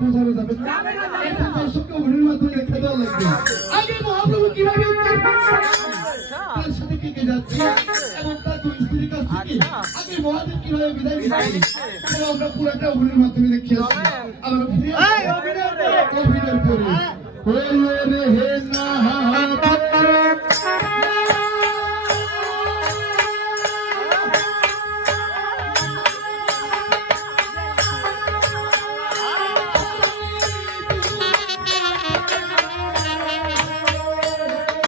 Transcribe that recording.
বোঝানো যাবে না, এটা দর্শককে অভিনয়ের মাধ্যমে দেখে দেওয়া লাগবে। আগে মহাপ্রভু কিভাবে তার সাথে কে কে যাচ্ছে এবং তার দুই স্ত্রীর কাছ থেকে আগে মহাদেব কিভাবে বিদায় নিচ্ছে আমরা পুরো একটা অভিনয়ের মাধ্যমে দেখে আসছি। আবার অভিনয়ের পরে